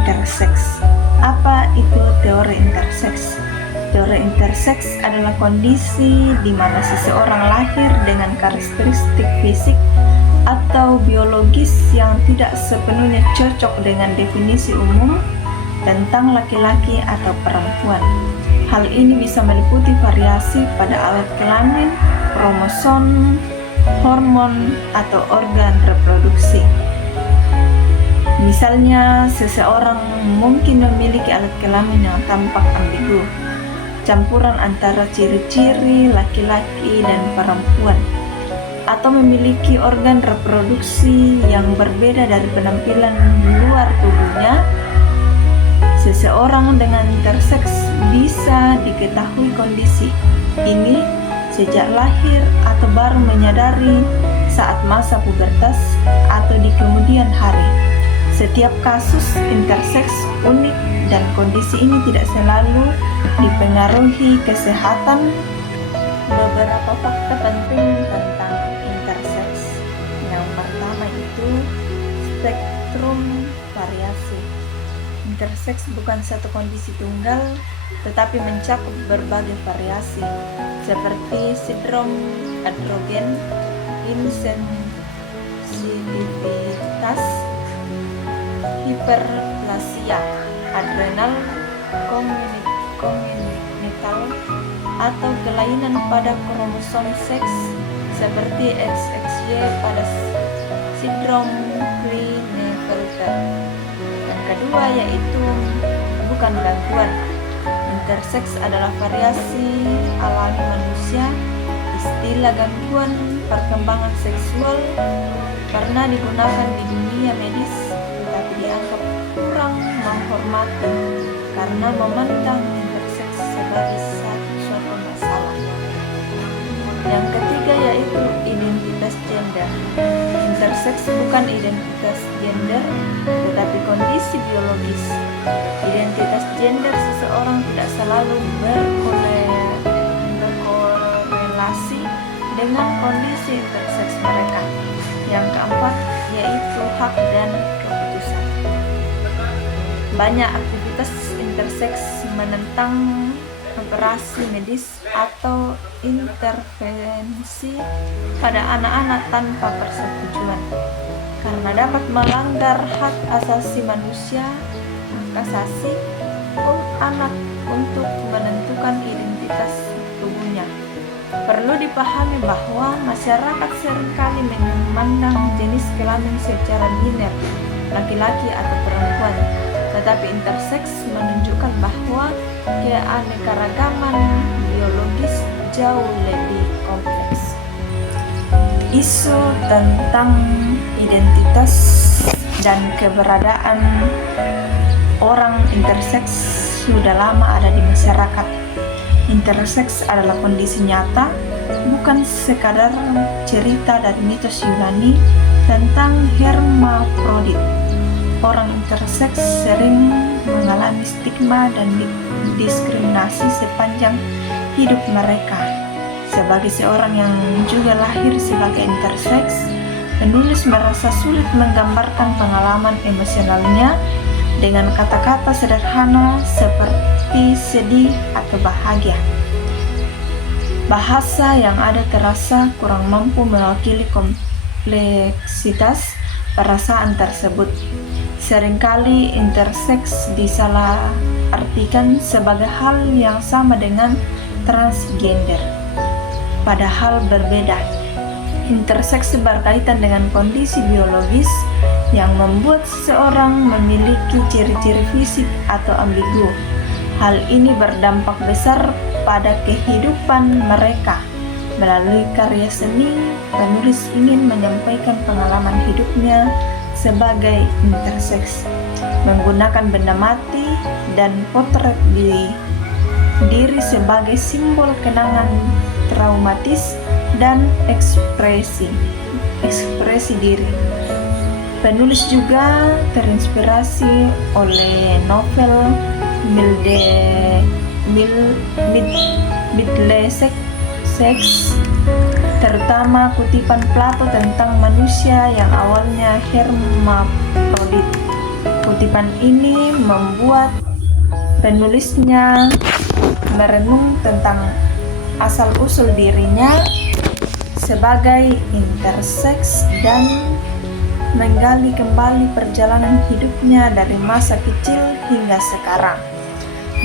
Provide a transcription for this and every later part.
interseks. Apa itu teori interseks? Teori interseks adalah kondisi di mana seseorang lahir dengan karakteristik fisik atau biologis yang tidak sepenuhnya cocok dengan definisi umum tentang laki-laki atau perempuan. Hal ini bisa meliputi variasi pada alat kelamin, kromosom, hormon, atau organ reproduksi. Misalnya, seseorang mungkin memiliki alat kelamin yang tampak ambigu, campuran antara ciri-ciri laki-laki dan perempuan, atau memiliki organ reproduksi yang berbeda dari penampilan luar tubuhnya. Seseorang dengan interseks bisa diketahui kondisi ini sejak lahir atau baru menyadari saat masa pubertas atau di kemudian hari. Setiap kasus interseks unik dan kondisi ini tidak selalu dipengaruhi kesehatan. Beberapa fakta penting tentang interseks. Yang pertama itu spektrum variasi. Interseks bukan satu kondisi tunggal, tetapi mencakup berbagai variasi, seperti sindrom androgen, insensitivitas, hiperplasia, adrenal, kongenital, atau kelainan pada kromosom seks seperti XXY pada sindrom Klinefelter. Yang kedua yaitu bukan gangguan. Interseks adalah variasi alami manusia. Istilah gangguan perkembangan seksual pernah digunakan di dunia medis, tetapi dianggap kurang menghormati karena memandang interseks sebagai suatu masalah. Yang ketiga yaitu identitas gender. Interseks bukan identitas gender, tetapi kondisi biologis. Identitas gender seseorang tidak selalu berkorelasi dengan kondisi interseks mereka. Yang keempat yaitu hak dan keputusan. Banyak aktivitas interseks menentang operasi medis atau intervensi pada anak-anak tanpa persetujuan karena dapat melanggar hak asasi manusia, hak asasi anak untuk menentukan identitas tubuhnya. Perlu dipahami bahwa masyarakat seringkali memandang jenis kelamin secara biner, laki-laki atau perempuan, tetapi interseks menunjukkan bahwa keanekaragaman biologis jauh lebih kompleks. Isu tentang identitas dan keberadaan orang interseks sudah lama ada di masyarakat. Interseks adalah kondisi nyata, bukan sekadar cerita dari mitos Yunani tentang hermafrodit. Orang interseks sering mengalami stigma dan diskriminasi sepanjang hidup mereka. Sebagai seorang yang juga lahir sebagai interseks, penulis merasa sulit menggambarkan pengalaman emosionalnya dengan kata-kata sederhana seperti sedih atau bahagia. Bahasa yang ada terasa kurang mampu mewakili kompleksitas perasaan tersebut. Seringkali interseks disalahartikan sebagai hal yang sama dengan transgender. Padahal berbeda. Interseks berkaitan dengan kondisi biologis yang membuat seseorang memiliki ciri-ciri fisik atau ambigu. Hal ini berdampak besar pada kehidupan mereka. Melalui karya seni, penulis ingin menyampaikan pengalaman hidupnya sebagai interseks, menggunakan benda mati dan potret diri sebagai simbol kenangan traumatis dan ekspresi diri. Penulis juga terinspirasi oleh novel Middlesex, terutama kutipan Plato tentang manusia yang awalnya hermafrodit. Kutipan ini membuat penulisnya merenung tentang asal-usul dirinya sebagai interseks dan menggali kembali perjalanan hidupnya dari masa kecil hingga sekarang.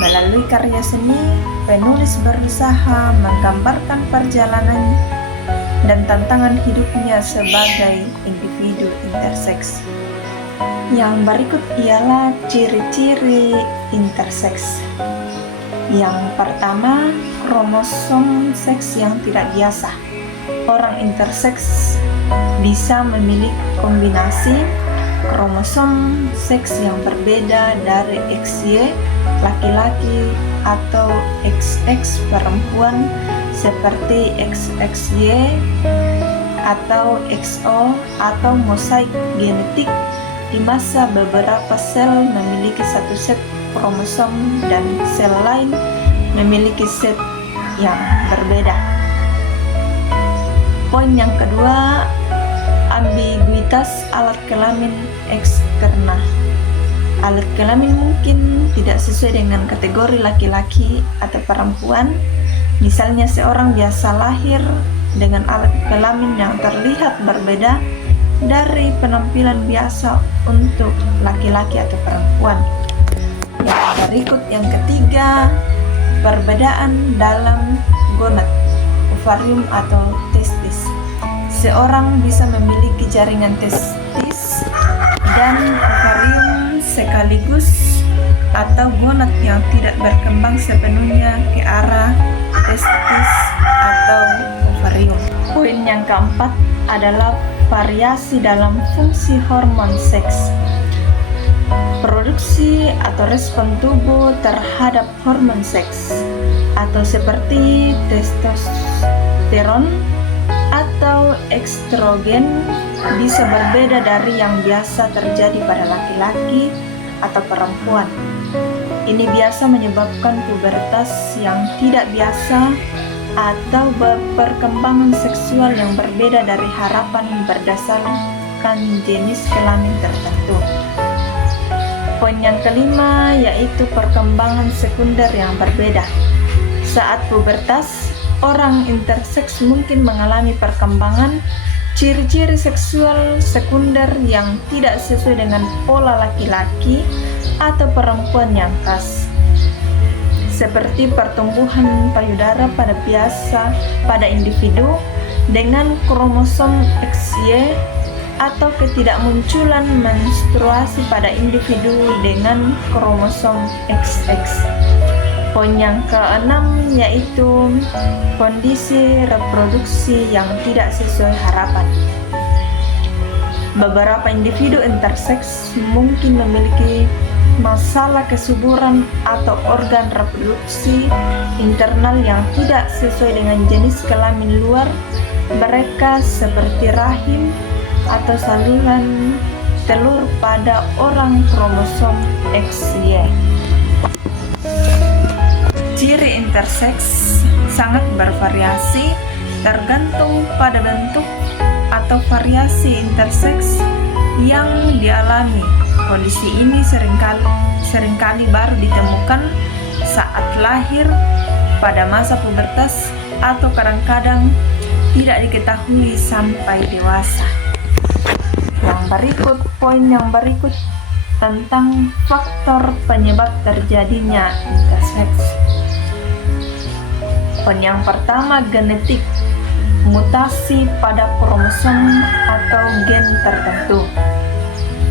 Melalui karya seni, penulis berusaha menggambarkan perjalanan dan tantangan hidupnya sebagai individu interseks. Yang berikut ialah ciri-ciri interseks. Yang pertama, kromosom seks yang tidak biasa. Orang interseks bisa memiliki kombinasi kromosom seks yang berbeda dari XY laki-laki atau XX perempuan seperti XXY atau XO atau mosaik genetik, di masa beberapa sel memiliki satu set kromosom dan sel lain memiliki set yang berbeda. Poin yang kedua, ambiguitas alat kelamin eksternal. Alat kelamin mungkin tidak sesuai dengan kategori laki-laki atau perempuan. Misalnya seorang biasa lahir dengan alat kelamin yang terlihat berbeda dari penampilan biasa untuk laki-laki atau perempuan. Yang berikut yang ketiga, perbedaan dalam gonad, ovarium atau testis. Seorang bisa memiliki jaringan testis dan ovarium sekaligus atau gonad yang tidak berkembang sepenuhnya ke arah testis atau ovarium. Poin yang keempat adalah variasi dalam fungsi hormon seks. Produksi atau respon tubuh terhadap hormon seks atau seperti testosteron atau estrogen bisa berbeda dari yang biasa terjadi pada laki-laki atau perempuan. Ini biasa menyebabkan pubertas yang tidak biasa atau perkembangan seksual yang berbeda dari harapan berdasarkan jenis kelamin tertentu. Poin yang kelima yaitu perkembangan sekunder yang berbeda. Saat pubertas, orang interseks mungkin mengalami perkembangan ciri-ciri seksual sekunder yang tidak sesuai dengan pola laki-laki atau perempuan yang khas, seperti pertumbuhan payudara pada individu dengan kromosom XY atau ketidakmunculan menstruasi pada individu dengan kromosom XX. Poin yang keenam yaitu kondisi reproduksi yang tidak sesuai harapan. Beberapa individu interseks mungkin memiliki masalah kesuburan atau organ reproduksi internal yang tidak sesuai dengan jenis kelamin luar mereka seperti rahim atau saluran telur pada orang kromosom XY. Ciri interseks sangat bervariasi tergantung pada bentuk atau variasi interseks yang dialami. Kondisi ini seringkali baru ditemukan saat lahir, pada masa pubertas, atau kadang-kadang tidak diketahui sampai dewasa. Poin yang berikut tentang faktor penyebab terjadinya interseks. Poin yang pertama, genetik, mutasi pada kromosom atau gen tertentu.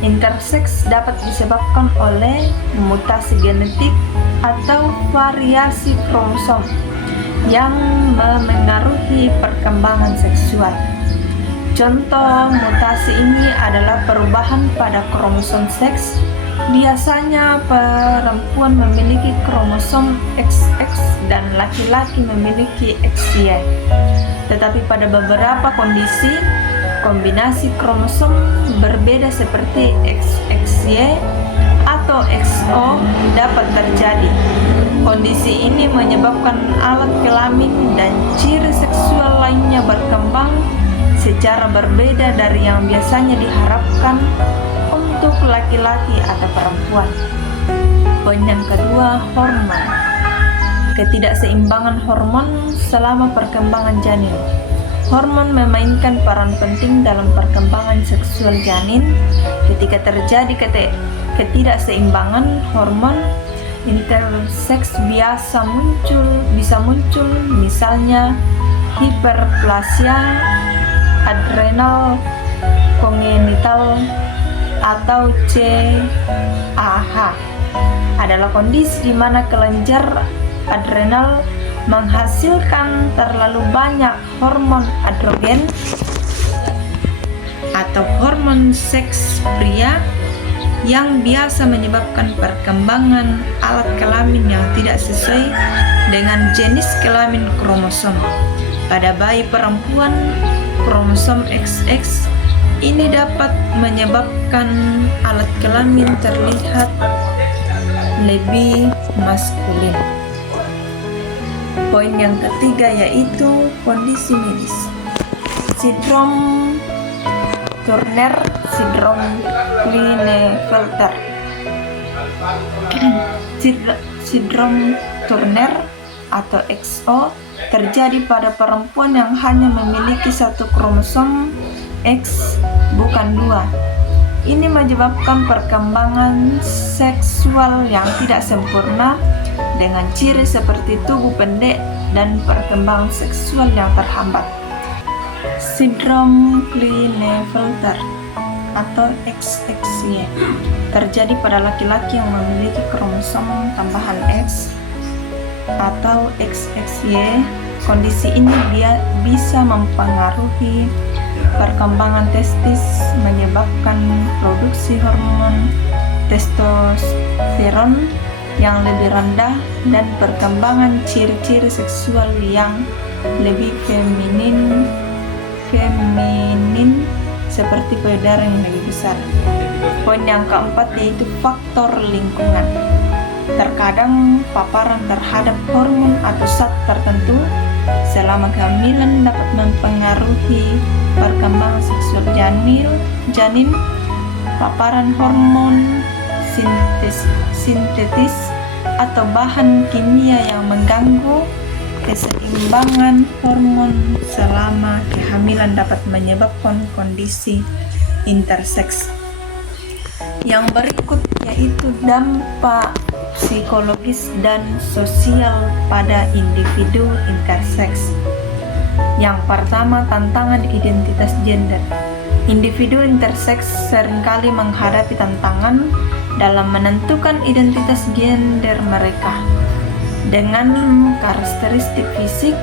Interseks dapat disebabkan oleh mutasi genetik atau variasi kromosom yang memengaruhi perkembangan seksual. Contoh mutasi ini adalah perubahan pada kromosom seks. Biasanya perempuan memiliki kromosom XX dan laki-laki memiliki XY. Tetapi pada beberapa kondisi, kombinasi kromosom berbeda seperti XXY atau XO dapat terjadi. Kondisi ini menyebabkan alat kelamin dan ciri seksual lainnya berkembang secara berbeda dari yang biasanya diharapkan untuk untuk laki-laki atau perempuan. Poin yang kedua, hormon. Ketidakseimbangan hormon selama perkembangan janin. Hormon memainkan peran penting dalam perkembangan seksual janin. Ketika terjadi ketidakseimbangan hormon, interseks bisa muncul, misalnya hiperplasia adrenal kongenital atau CAH. Adalah kondisi di mana kelenjar adrenal menghasilkan terlalu banyak hormon androgen atau hormon seks pria yang biasa menyebabkan perkembangan alat kelamin yang tidak sesuai dengan jenis kelamin kromosom. Pada bayi perempuan, kromosom XX ini dapat menyebabkan alat kelamin terlihat lebih maskulin. Poin yang ketiga yaitu kondisi medis. Sindrom Turner, sindrom Klinefelter. Sindrom Turner atau XO terjadi pada perempuan yang hanya memiliki satu kromosom X, bukan dua. Ini menyebabkan perkembangan seksual yang tidak sempurna dengan ciri seperti tubuh pendek dan perkembangan seksual yang terhambat. Sindrom Klinefelter atau XXY terjadi pada laki-laki yang memiliki kromosom tambahan X atau XXY. Kondisi ini bisa mempengaruhi perkembangan testis, menyebabkan produksi hormon testosteron yang lebih rendah dan perkembangan ciri-ciri seksual yang lebih feminin seperti payudara yang lebih besar. Poin yang keempat yaitu faktor lingkungan. Terkadang paparan terhadap hormon atau zat tertentu selama kehamilan dapat mempengaruhi perkembangan seksual janin. Paparan hormon sintetis atau bahan kimia yang mengganggu keseimbangan hormon selama kehamilan dapat menyebabkan kondisi interseks. Yang berikut yaitu dampak psikologis dan sosial pada individu interseks. Yang pertama, tantangan identitas gender. Individu interseks seringkali menghadapi tantangan dalam menentukan identitas gender mereka dengan karakteristik fisik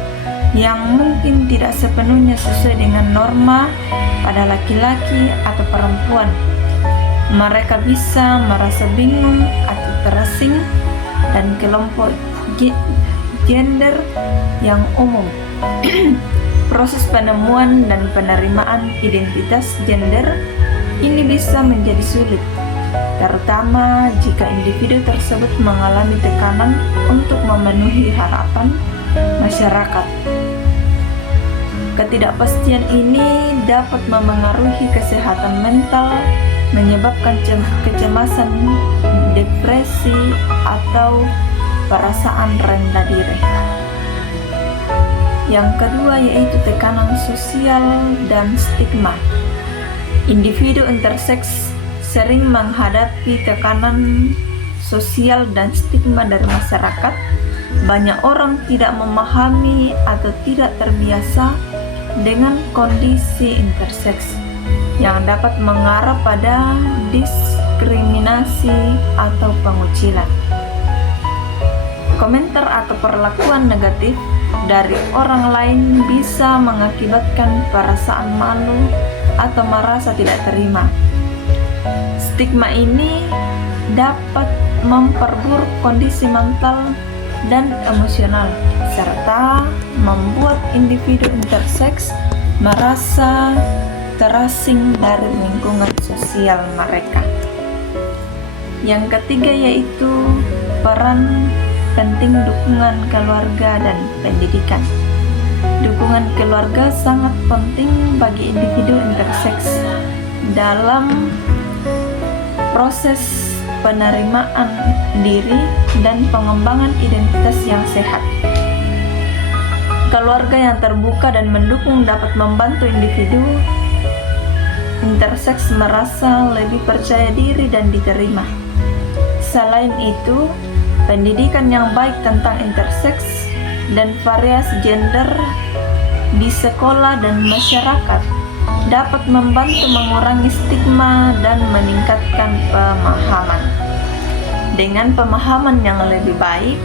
yang mungkin tidak sepenuhnya sesuai dengan norma pada laki-laki atau perempuan. Mereka bisa merasa bingung atau terasing dan kelompok gender yang umum. Proses penemuan dan penerimaan identitas gender ini bisa menjadi sulit, terutama jika individu tersebut mengalami tekanan untuk memenuhi harapan masyarakat. Ketidakpastian ini dapat memengaruhi kesehatan mental, menyebabkan kecemasan, depresi, atau perasaan rendah diri. Yang kedua yaitu tekanan sosial dan stigma. Individu interseks sering menghadapi tekanan sosial dan stigma dari masyarakat. Banyak orang tidak memahami atau tidak terbiasa dengan kondisi interseks yang dapat mengarah pada diskriminasi atau pengucilan. Komentar atau perlakuan negatif dari orang lain bisa mengakibatkan perasaan malu atau merasa tidak terima. Stigma ini dapat memperburuk kondisi mental dan emosional serta membuat individu interseks merasa terasing dari lingkungan sosial mereka. Yang ketiga yaitu peran penting dukungan keluarga dan pendidikan. Dukungan keluarga sangat penting bagi individu interseks dalam proses penerimaan diri dan pengembangan identitas yang sehat. Keluarga yang terbuka dan mendukung dapat membantu individu interseks merasa lebih percaya diri dan diterima. Selain itu, pendidikan yang baik tentang interseks dan variasi gender di sekolah dan masyarakat dapat membantu mengurangi stigma dan meningkatkan pemahaman. Dengan pemahaman yang lebih baik,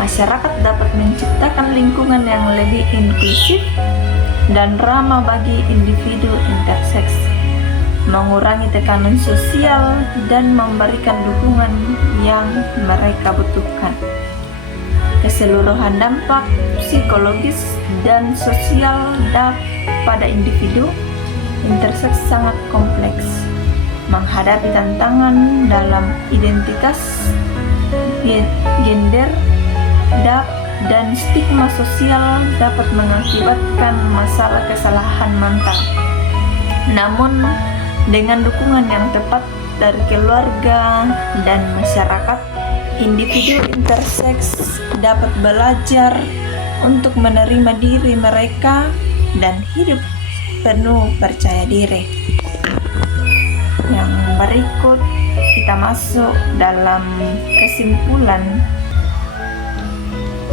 masyarakat dapat menciptakan lingkungan yang lebih inklusif dan ramah bagi individu interseks, mengurangi tekanan sosial dan memberikan dukungan yang mereka butuhkan. Keseluruhan dampak psikologis dan sosial pada individu interseks sangat kompleks. Menghadapi tantangan dalam identitas, gender, dan stigma sosial dapat mengakibatkan masalah kesalahan mental. Namun, dengan dukungan yang tepat dari keluarga dan masyarakat, individu interseks dapat belajar untuk menerima diri mereka dan hidup penuh percaya diri. Yang berikut kita masuk dalam kesimpulan,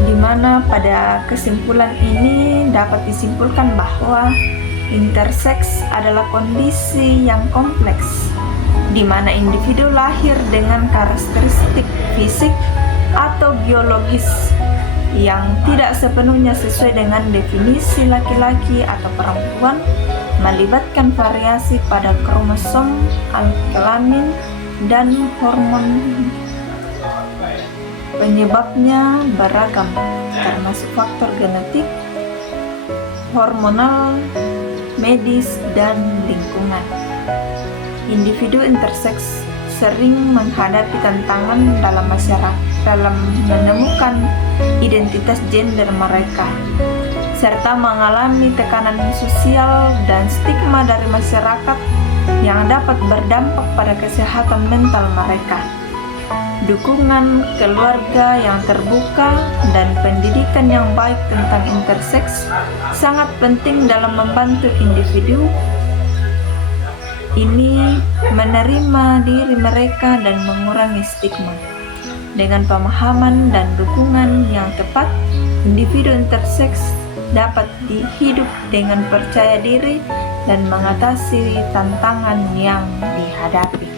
di mana pada kesimpulan ini dapat disimpulkan bahwa interseks adalah kondisi yang kompleks, di mana individu lahir dengan karakteristik fisik atau biologis yang tidak sepenuhnya sesuai dengan definisi laki-laki atau perempuan, melibatkan variasi pada kromosom, kelamin, dan hormon. Penyebabnya beragam, termasuk faktor genetik, hormonal, medis, dan lingkungan. Individu interseks sering menghadapi tantangan dalam masyarakat dalam menemukan identitas gender mereka, serta mengalami tekanan sosial dan stigma dari masyarakat yang dapat berdampak pada kesehatan mental mereka. Dukungan keluarga yang terbuka dan pendidikan yang baik tentang interseks sangat penting dalam membantu individu ini menerima diri mereka dan mengurangi stigma. Dengan pemahaman dan dukungan yang tepat, individu interseks dapat hidup dengan percaya diri dan mengatasi tantangan yang dihadapi.